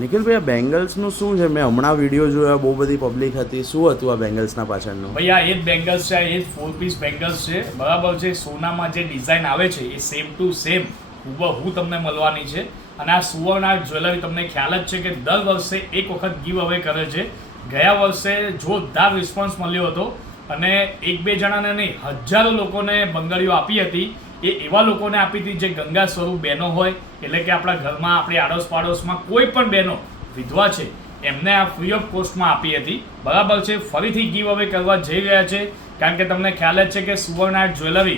નિખિલભાઈ આ બેંગલ્સનું શું છે? મેં હમણાં વિડીયો જોયા, બહુ બધી પબ્લિક હતી. શું હતું આ બેંગલ્સના પાછળનું? ભાઈ આ એ જ બેંગલ્સ છે, એ જ 4 પીસ બેંગલ્સ છે, બરાબર છે. સોનામાં જે ડિઝાઇન આવે છે એ સેમ ટુ સેમ હું તમને મળવાની છે. અને આ સુવર્ણ આર્ટ જ્વેલરી તમને ખ્યાલ જ છે કે દર વર્ષે એક વખત ગીવ અવે કરે છે. ગયા વર્ષે જોરદાર રિસ્પોન્સ મળ્યો હતો અને એક બે જણાને નહીં, હજારો લોકોને બંગડીઓ આપી હતી. એ એવા લોકોને આપી હતી જે ગંગા સ્વરૂપ બહેનો હોય, એટલે કે આપણા ઘરમાં, આપણી આડોશ પાડોશમાં કોઈ પણ બહેનો વિધવા છે એમને આ ફ્રી ઓફ કોસ્ટમાં આપી હતી, બરાબર છે. ફરીથી ગીવ અવે કરવા જઈ રહ્યા છે, કારણ કે તમને ખ્યાલ જ છે કે સુવર્ણ આર્ટ જ્વેલરી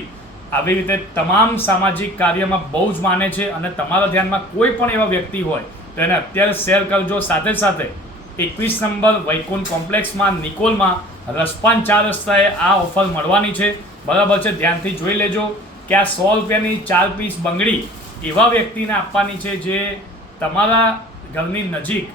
આવી રીતે તમામ સામાજિક કાર્યમાં બહુ જ માને છે. અને તમારા ધ્યાનમાં કોઈ પણ એવા વ્યક્તિ હોય તો એને અત્યારે શેર કરજો. સાથે સાથે 21 નંબર વૈકુંઠ કોમ્પ્લેક્સમાં નિકોલમાં રસપાન 4 રસ્તાએ આ ઓફર મળવાની છે, બરાબર છે. ધ્યાનથી જોઈ લેજો કે આ 100 રૂપિયાની 4 પીસ બંગડી એવા વ્યક્તિને આપવાની છે જે તમારા ઘરની નજીક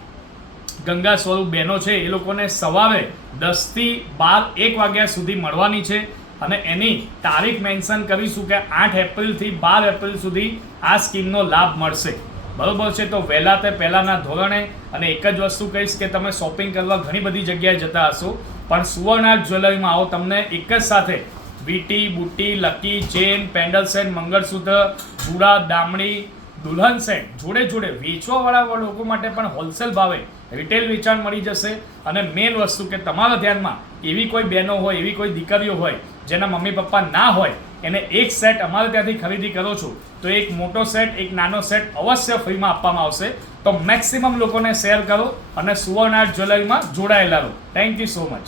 ગંગા સ્વરૂપ બહેનો છે, એ લોકોને સવારે 10 થી 12 1 વાગ્યા સુધી મળવાની છે. અને એની તારીખ મેન્શન કરીશું કે 8 એપ્રિલથી 12 એપ્રિલ સુધી આ સ્કીમનો લાભ મળશે, બરાબર છે. તો વહેલા તે પહેલાંના ધોરણે. અને એક જ વસ્તુ કહીશ કે તમે શોપિંગ કરવા ઘણી બધી જગ્યાએ જતા હશો, પણ સુવર્ણ આર્ટ જ્વેલરીમાં આવો, તમને એક જ સાથે વીટી, બુટ્ટી, લકી, ચેન, પેન્ડલ સેટ, મંગળસૂત્ર, ચૂડા, દામડી, દુલ્હન સેટ જોડે જોડે વેચવાવાળા લોકો માટે પણ હોલસેલ ભાવે રિટેલ વેચાણ મળી જશે. અને મેઇન વસ્તુ કે તમારા ધ્યાનમાં એવી કોઈ બહેનો હોય, એવી કોઈ દીકરીઓ હોય જેના મમ્મી પપ્પા ના હોય, એને એક સેટ અમારે ત્યાંથી ખરીદી કરો છો તો એક મોટો સેટ, એક નાનો સેટ અવશ્ય ફ્રીમાં આપવામાં આવશે. તો મેક્સિમમ લોકોને શેર કરો અને સુવર્ણ આર્ટ જ્વેલરીમાં જોડાયેલા રહો. Thank you so much.